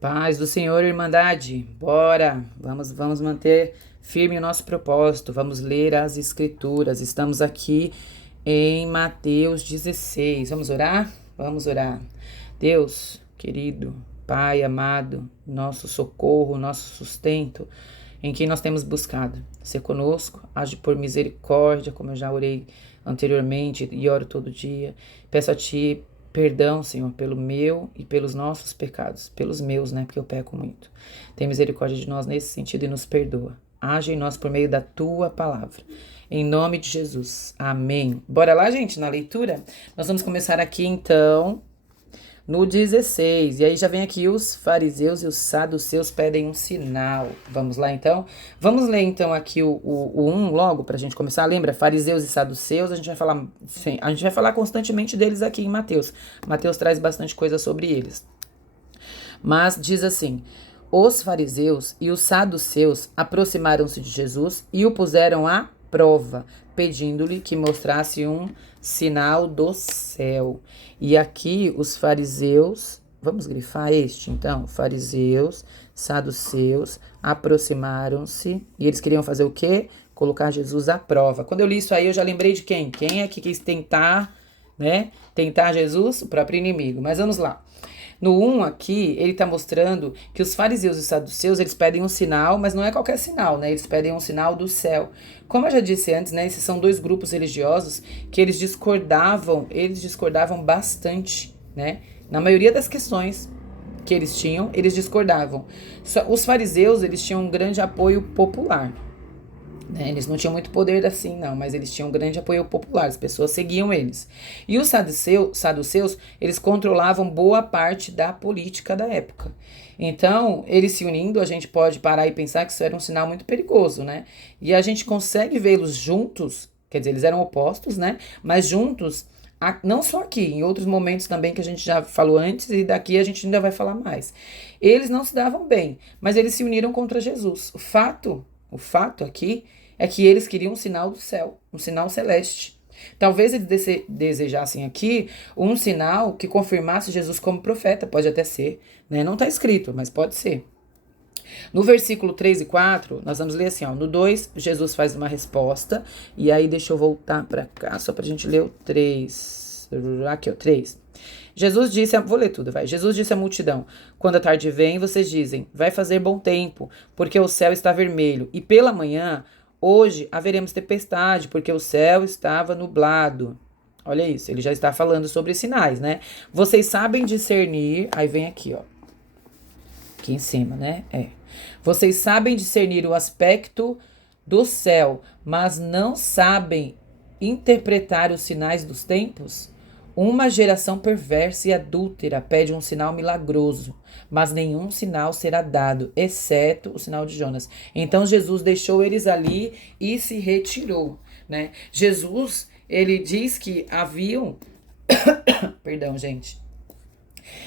Paz do Senhor, Irmandade, bora, vamos manter firme o nosso propósito, vamos ler as Escrituras, estamos aqui em Mateus 16, vamos orar? Vamos orar. Deus, querido, Pai amado, nosso socorro, nosso sustento, em quem nós temos buscado, ser conosco, age por misericórdia, como eu já orei anteriormente e oro todo dia, peço a Ti perdão, Senhor, pelo meu e pelos nossos pecados, pelos meus, né, porque eu peco muito. Tem misericórdia de nós nesse sentido e nos perdoa. Age em nós por meio da Tua palavra. Em nome de Jesus. Amém. Bora lá, gente, na leitura? Nós vamos começar aqui, então, no 16. E aí já vem aqui os fariseus e os saduceus pedem um sinal. Vamos lá, então? Vamos ler, então, aqui o 1 logo, para a gente começar. Lembra? Fariseus e saduceus, a gente vai falar constantemente deles aqui em Mateus. Mateus traz bastante coisa sobre eles. Mas diz assim: os fariseus e os saduceus aproximaram-se de Jesus e o puseram à prova, pedindo-lhe que mostrasse um sinal do céu. E aqui os fariseus, vamos grifar este então? Fariseus, saduceus aproximaram-se e eles queriam fazer o quê? Colocar Jesus à prova. Quando eu li isso aí, eu já lembrei de quem? Quem é que quis tentar, né? Tentar Jesus? O próprio inimigo. Mas vamos lá. No 1 aqui, ele está mostrando que os fariseus e saduceus, eles pedem um sinal, mas não é qualquer sinal, né? Eles pedem um sinal do céu. Como eu já disse antes, né? Esses são dois grupos religiosos que eles discordavam bastante, né? Na maioria das questões que eles tinham, eles discordavam. Os fariseus, eles tinham um grande apoio popular, né? Eles não tinham muito poder assim, não, mas eles tinham um grande apoio popular, as pessoas seguiam eles. E os saduceus, eles controlavam boa parte da política da época. Então, eles se unindo, a gente pode parar e pensar que isso era um sinal muito perigoso, né? E a gente consegue vê-los juntos, quer dizer, eles eram opostos, né? Mas juntos, não só aqui, em outros momentos também que a gente já falou antes e daqui a gente ainda vai falar mais. Eles não se davam bem, mas eles se uniram contra Jesus. O fato aqui é que eles queriam um sinal do céu, um sinal celeste. Talvez eles desejassem aqui um sinal que confirmasse Jesus como profeta, pode até ser, né? Não está escrito, mas pode ser. No versículo 3 e 4, nós vamos ler assim, ó, no 2, Jesus faz uma resposta, e aí deixa eu voltar para cá, só para a gente ler o 3. Aqui, ó, 3. Jesus disse, vou ler tudo, vai. Jesus disse à multidão: quando a tarde vem, vocês dizem, vai fazer bom tempo, porque o céu está vermelho, e pela manhã, hoje, haveremos tempestade, porque o céu estava nublado. Olha isso, ele já está falando sobre sinais, né? Vocês sabem discernir, aí vem aqui, ó, aqui em cima, né? Vocês sabem discernir o aspecto do céu, mas não sabem interpretar os sinais dos tempos? Uma geração perversa e adúltera pede um sinal milagroso, mas nenhum sinal será dado, exceto o sinal de Jonas. Então Jesus deixou eles ali e se retirou, né? Jesus, ele diz que haviam, perdão, gente,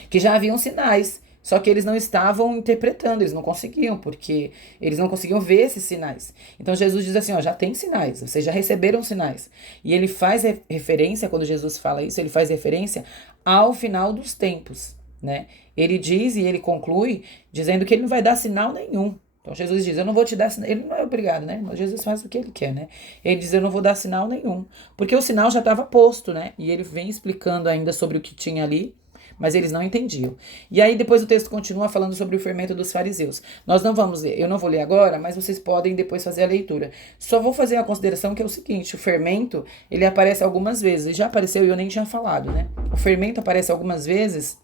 que já haviam sinais, só que eles não estavam interpretando, eles não conseguiam, porque eles não conseguiam ver esses sinais. Então Jesus diz assim, ó, já tem sinais, vocês já receberam sinais. E ele faz referência, quando Jesus fala isso, ele faz referência ao final dos tempos, né? Ele diz e ele conclui dizendo que ele não vai dar sinal nenhum. Então Jesus diz, eu não vou te dar sinal, ele não é obrigado, né? Mas Jesus faz o que ele quer, né? Ele diz, eu não vou dar sinal nenhum, porque o sinal já estava posto, né? E ele vem explicando ainda sobre o que tinha ali, mas eles não entendiam. E aí depois o texto continua falando sobre o fermento dos fariseus. Nós não vamos ler, eu não vou ler agora, mas vocês podem depois fazer a leitura. Só vou fazer a consideração que é o seguinte, o fermento, ele aparece algumas vezes, e já apareceu e eu nem tinha falado, né? O fermento aparece algumas vezes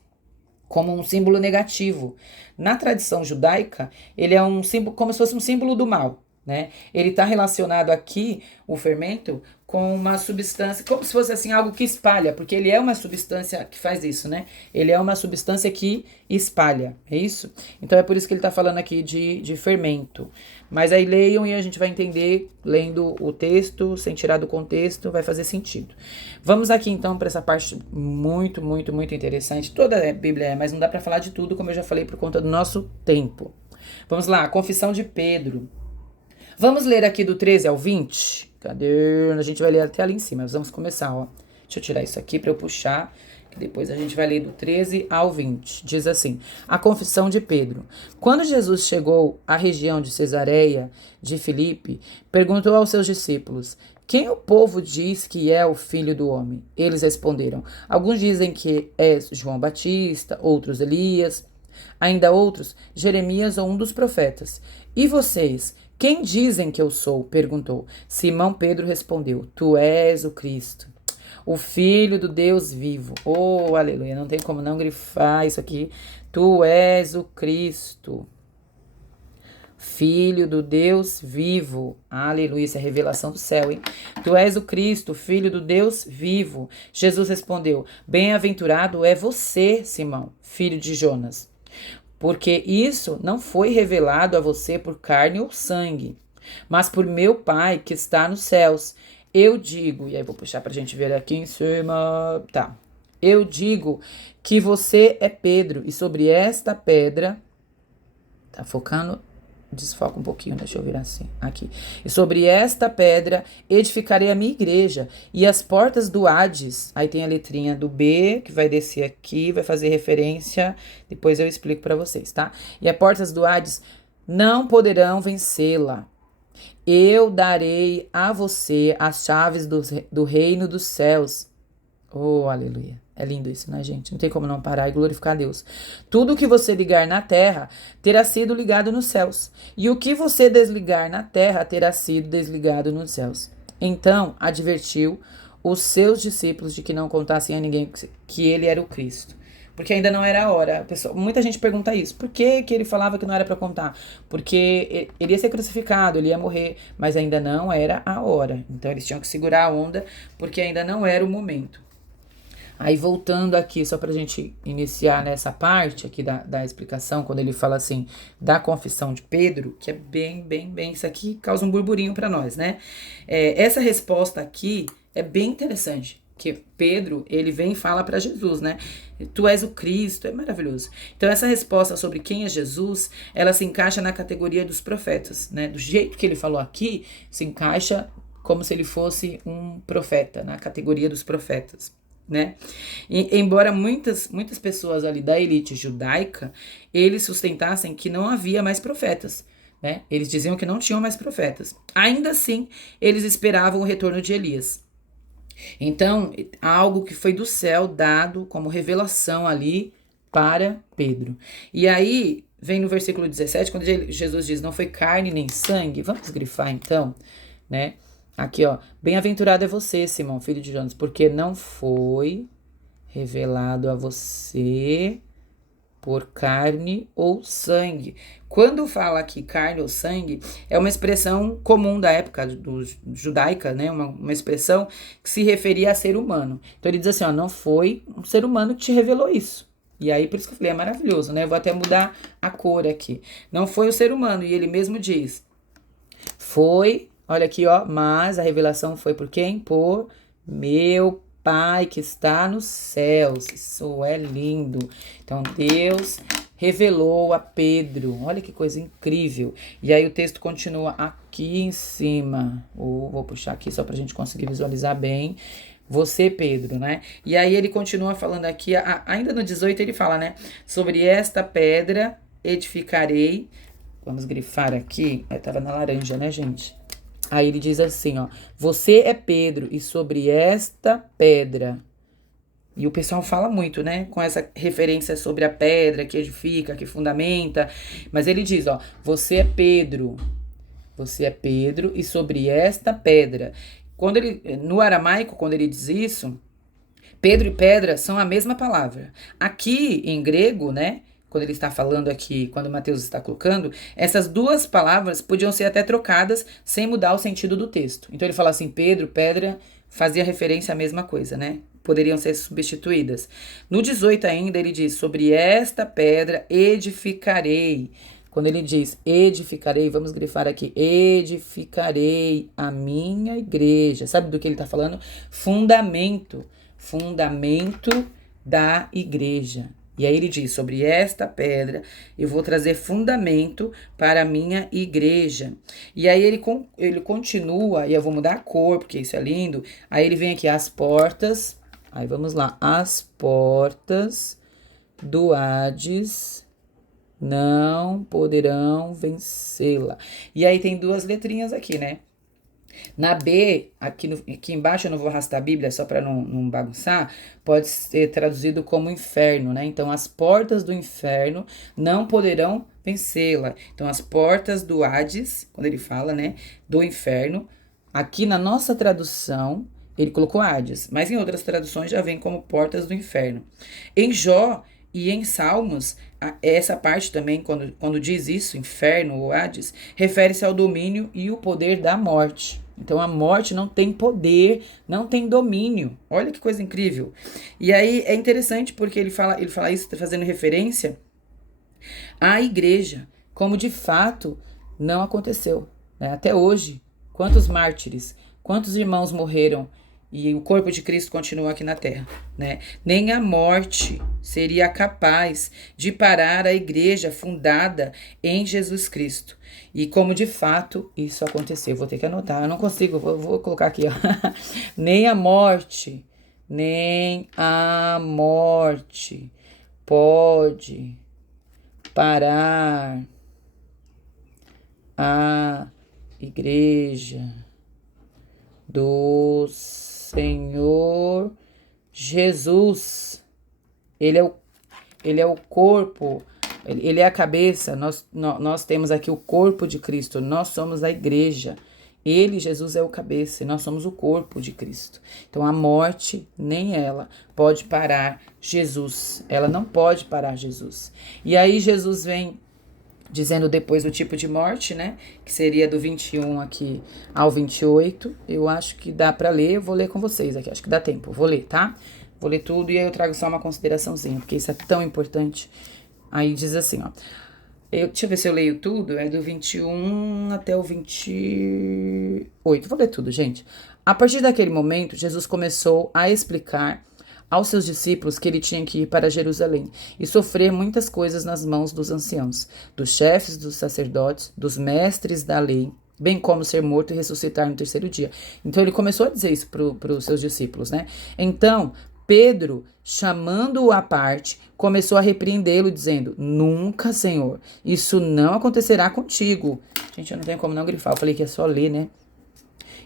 como um símbolo negativo. Na tradição judaica, ele é um símbolo, como se fosse um símbolo do mal, né? Ele está relacionado aqui, o fermento, com uma substância, como se fosse assim algo que espalha, porque ele é uma substância que faz isso, né? Ele é uma substância que espalha, é isso? Então é por isso que ele está falando aqui de fermento. Mas aí leiam e a gente vai entender, lendo o texto, sem tirar do contexto, vai fazer sentido. Vamos aqui então para essa parte muito, muito, muito interessante. Toda a Bíblia é, mas não dá para falar de tudo, como eu já falei, por conta do nosso tempo. Vamos lá, a confissão de Pedro. Vamos ler aqui do 13 ao 20? Cadê? A gente vai ler até ali em cima, mas vamos começar, ó. Deixa eu tirar isso aqui para eu puxar que depois a gente vai ler do 13 ao 20. Diz assim: a confissão de Pedro. Quando Jesus chegou à região de Cesareia de Filipe, perguntou aos seus discípulos: quem o povo diz que é o Filho do Homem? Eles responderam: alguns dizem que é João Batista, outros Elias, ainda outros Jeremias ou um dos profetas. E vocês, quem dizem que eu sou? Perguntou. Simão Pedro respondeu: tu és o Cristo, o Filho do Deus vivo. Oh, aleluia, não tem como não grifar isso aqui. Tu és o Cristo, Filho do Deus vivo. Aleluia, isso é revelação do céu, hein? Tu és o Cristo, Filho do Deus vivo. Jesus respondeu: bem-aventurado é você, Simão, filho de Jonas, porque isso não foi revelado a você por carne ou sangue, mas por meu Pai que está nos céus. Eu digo, e aí vou puxar pra gente ver aqui em cima, tá. Eu digo que você é Pedro, e sobre esta pedra, tá focando? Desfoca um pouquinho, deixa eu virar assim, aqui. E sobre esta pedra edificarei a minha igreja, e as portas do Hades, aí tem a letrinha do B, que vai descer aqui, vai fazer referência, depois eu explico para vocês, tá? E as portas do Hades não poderão vencê-la. Eu darei a você as chaves do reino dos céus. Oh, aleluia. É lindo isso, né, gente? Não tem como não parar e glorificar a Deus. Tudo o que você ligar na terra terá sido ligado nos céus, e o que você desligar na terra terá sido desligado nos céus. Então, advertiu os seus discípulos de que não contassem a ninguém que ele era o Cristo, porque ainda não era a hora. Muita gente pergunta isso. Por que ele falava que não era para contar? Porque ele ia ser crucificado, ele ia morrer, mas ainda não era a hora. Então, eles tinham que segurar a onda, porque ainda não era o momento. Aí voltando aqui, só pra gente iniciar nessa parte aqui da explicação, quando ele fala assim, da confissão de Pedro, que é bem, isso aqui causa um burburinho pra nós, né? Essa resposta aqui é bem interessante, que Pedro, ele vem e fala pra Jesus, né? Tu és o Cristo, é maravilhoso. Então essa resposta sobre quem é Jesus, ela se encaixa na categoria dos profetas, né? Do jeito que ele falou aqui, se encaixa como se ele fosse um profeta, na categoria dos profetas, né? E, embora muitas pessoas ali da elite judaica, eles sustentassem que não havia mais profetas, né? Eles diziam que não tinham mais profetas. Ainda assim, eles esperavam o retorno de Elias. Então, algo que foi do céu dado como revelação ali para Pedro. E aí, vem no versículo 17, quando Jesus diz, não foi carne nem sangue. Vamos grifar então, né? Aqui, ó, bem-aventurado é você, Simão, filho de Jonas, porque não foi revelado a você por carne ou sangue. Quando fala aqui carne ou sangue, é uma expressão comum da época judaica, né? Uma expressão que se referia a ser humano. Então ele diz assim, ó, não foi um ser humano que te revelou isso. E aí, por isso que eu falei, é maravilhoso, né? Eu vou até mudar a cor aqui. Não foi o ser humano, e ele mesmo diz, foi... Olha aqui, ó, mas a revelação foi por quem? Por meu Pai que está nos céus. Isso é lindo. Então, Deus revelou a Pedro. Olha que coisa incrível. E aí o texto continua aqui em cima. Vou puxar aqui só para a gente conseguir visualizar bem. Você, Pedro, né? E aí ele continua falando aqui, ainda no 18 ele fala, né? Sobre esta pedra edificarei. Vamos grifar aqui. Tava na laranja, né, gente? Aí ele diz assim, ó, você é Pedro e sobre esta pedra, e o pessoal fala muito, né, com essa referência sobre a pedra que edifica, que fundamenta, mas ele diz, ó, você é Pedro e sobre esta pedra. No aramaico, quando ele diz isso, Pedro e pedra são a mesma palavra. Aqui em grego, né, quando ele está falando aqui, quando Mateus está colocando, essas duas palavras podiam ser até trocadas sem mudar o sentido do texto. Então ele fala assim, Pedro, pedra, fazia referência à mesma coisa, né? Poderiam ser substituídas. No 18 ainda ele diz, sobre esta pedra edificarei. Quando ele diz edificarei, vamos grifar aqui, edificarei a minha igreja. Sabe do que ele está falando? Fundamento da igreja. E aí ele diz, sobre esta pedra eu vou trazer fundamento para a minha igreja. E aí ele continua, e eu vou mudar a cor, porque isso é lindo. Aí ele vem aqui, as portas Aí vamos lá. As portas do Hades não poderão vencê-la. E aí tem duas letrinhas aqui, né? Na B, aqui embaixo eu não vou arrastar a Bíblia só para não bagunçar, pode ser traduzido como inferno, né? Então, as portas do inferno não poderão vencê-la. Então, as portas do Hades, quando ele fala, né, do inferno, aqui na nossa tradução, ele colocou Hades, mas em outras traduções já vem como portas do inferno. Em Jó e em Salmos, essa parte também, quando diz isso, inferno ou Hades, refere-se ao domínio e o poder da morte. Então a morte não tem poder, não tem domínio. Olha que coisa incrível. E aí é interessante porque ele fala isso fazendo referência à igreja, como de fato não aconteceu, né? Até hoje, quantos mártires, quantos irmãos morreram e o corpo de Cristo continua aqui na terra, né? Nem a morte seria capaz de parar a igreja fundada em Jesus Cristo. E como de fato isso aconteceu. Vou ter que anotar, eu não consigo, vou colocar aqui, ó. Nem a morte pode parar a igreja do Senhor Jesus. Ele é o corpo, ele é a cabeça. Nós temos aqui o corpo de Cristo, nós somos a igreja. Ele, Jesus, é o cabeça e nós somos o corpo de Cristo. Então a morte, nem ela, pode parar Jesus. Ela não pode parar Jesus. E aí Jesus vem dizendo depois o tipo de morte, né? Que seria do 21 aqui ao 28. Eu acho que dá para ler, eu vou ler com vocês aqui, acho que dá tempo. Vou ler, tá? Vou ler tudo e aí eu trago só uma consideraçãozinha, porque isso é tão importante. Aí diz assim, ó. Deixa eu ver se eu leio tudo. É do 21 até o 28. Vou ler tudo, gente. A partir daquele momento, Jesus começou a explicar aos seus discípulos que ele tinha que ir para Jerusalém e sofrer muitas coisas nas mãos dos anciãos, dos chefes dos sacerdotes, dos mestres da lei, bem como ser morto e ressuscitar no terceiro dia. Então ele começou a dizer isso para os seus discípulos, né? Então Pedro, chamando-o à parte, começou a repreendê-lo, dizendo: Nunca, Senhor, isso não acontecerá contigo. Gente, eu não tenho como não grifar, eu falei que é só ler, né?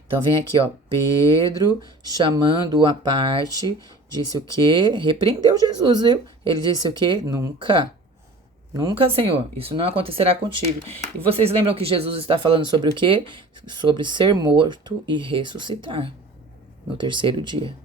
Então vem aqui, ó, Pedro, chamando-o à parte, disse o quê? Repreendeu Jesus, viu? Ele disse o quê? Nunca. Nunca, Senhor, isso não acontecerá contigo. E vocês lembram que Jesus está falando sobre o quê? Sobre ser morto e ressuscitar no terceiro dia.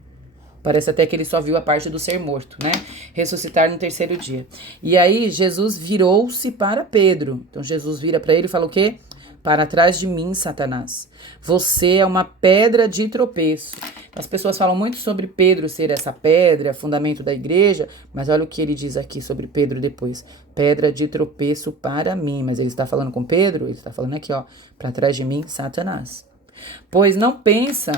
Parece até que ele só viu a parte do ser morto, né? Ressuscitar no terceiro dia. E aí Jesus virou-se para Pedro. Então Jesus vira para ele e fala o quê? Para trás de mim, Satanás. Você é uma pedra de tropeço. As pessoas falam muito sobre Pedro ser essa pedra, fundamento da igreja, mas olha o que ele diz aqui sobre Pedro depois. Pedra de tropeço para mim. Mas ele está falando com Pedro? Ele está falando aqui, ó. Para trás de mim, Satanás. Pois não pensa...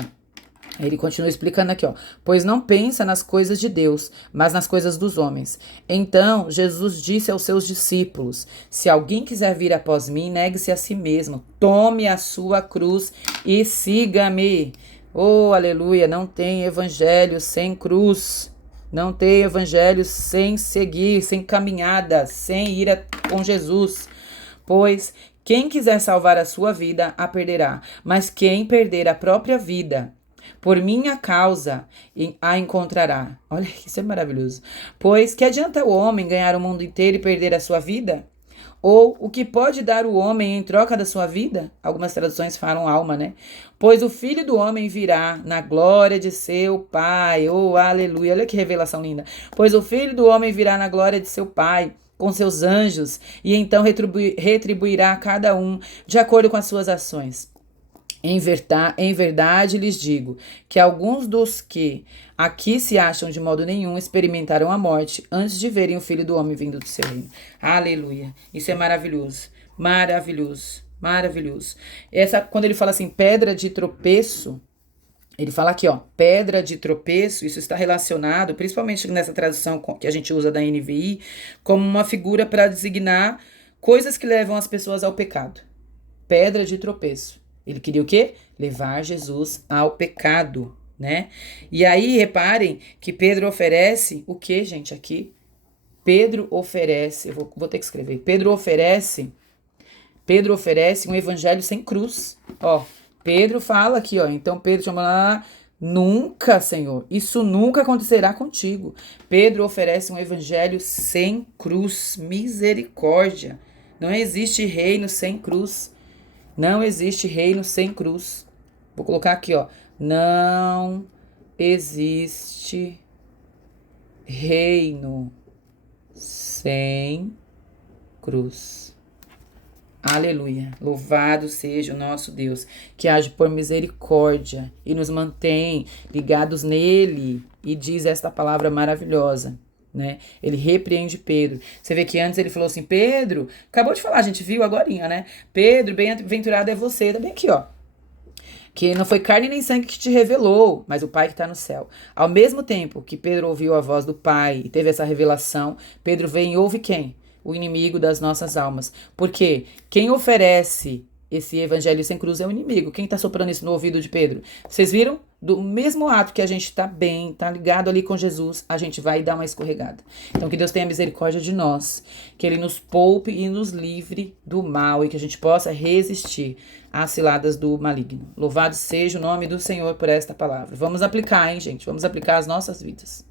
Ele continua explicando aqui, ó. Pois não pensa nas coisas de Deus, mas nas coisas dos homens. Então, Jesus disse aos seus discípulos: Se alguém quiser vir após mim, negue-se a si mesmo, tome a sua cruz e siga-me. Oh, aleluia, não tem evangelho sem cruz. Não tem evangelho sem seguir, sem caminhada, sem ir com Jesus. Pois quem quiser salvar a sua vida, a perderá. Mas quem perder a própria vida, por minha causa a encontrará. Olha, isso é maravilhoso. Pois que adianta o homem ganhar o mundo inteiro e perder a sua vida? Ou o que pode dar o homem em troca da sua vida? Algumas traduções falam alma, né? Pois o Filho do Homem virá na glória de seu Pai. Oh, aleluia. Olha que revelação linda. Pois o Filho do Homem virá na glória de seu Pai, com seus anjos, e então retribuirá a cada um de acordo com as suas ações. Em verdade lhes digo que alguns dos que aqui se acham de modo nenhum experimentarão a morte antes de verem o Filho do Homem vindo do seu reino. Aleluia. Isso é maravilhoso. Maravilhoso. Maravilhoso. Quando ele fala assim, pedra de tropeço, ele fala aqui, ó, pedra de tropeço, isso está relacionado, principalmente nessa tradução que a gente usa da NVI, como uma figura para designar coisas que levam as pessoas ao pecado. Pedra de tropeço. Ele queria o quê? Levar Jesus ao pecado, né? E aí, reparem que Pedro oferece o que, gente, aqui? Pedro oferece, eu vou ter que escrever. Pedro oferece um evangelho sem cruz. Ó, Pedro fala aqui, ó. Então Pedro chama lá, nunca, Senhor, isso nunca acontecerá contigo. Pedro oferece um evangelho sem cruz, misericórdia. Não existe reino sem cruz. Não existe reino sem cruz. Vou colocar aqui, ó. Não existe reino sem cruz. Aleluia. Louvado seja o nosso Deus, que age por misericórdia e nos mantém ligados nele. E diz esta palavra maravilhosa, né? Ele repreende Pedro. Você vê que antes ele falou assim, Pedro, acabou de falar, a gente viu agorinha, né? Pedro, bem-aventurado é você. Tá bem aqui, ó. Que não foi carne nem sangue que te revelou, mas o Pai que está no céu. Ao mesmo tempo que Pedro ouviu a voz do Pai e teve essa revelação, Pedro vem e ouve quem? O inimigo das nossas almas. Porque quem oferece esse evangelho sem cruz é o inimigo. Quem está soprando isso no ouvido de Pedro? Vocês viram? Do mesmo ato que a gente está bem, está ligado ali com Jesus, a gente vai dar uma escorregada. Então que Deus tenha misericórdia de nós, que Ele nos poupe e nos livre do mal e que a gente possa resistir às ciladas do maligno. Louvado seja o nome do Senhor por esta palavra. Vamos aplicar, hein, gente? Vamos aplicar as nossas vidas.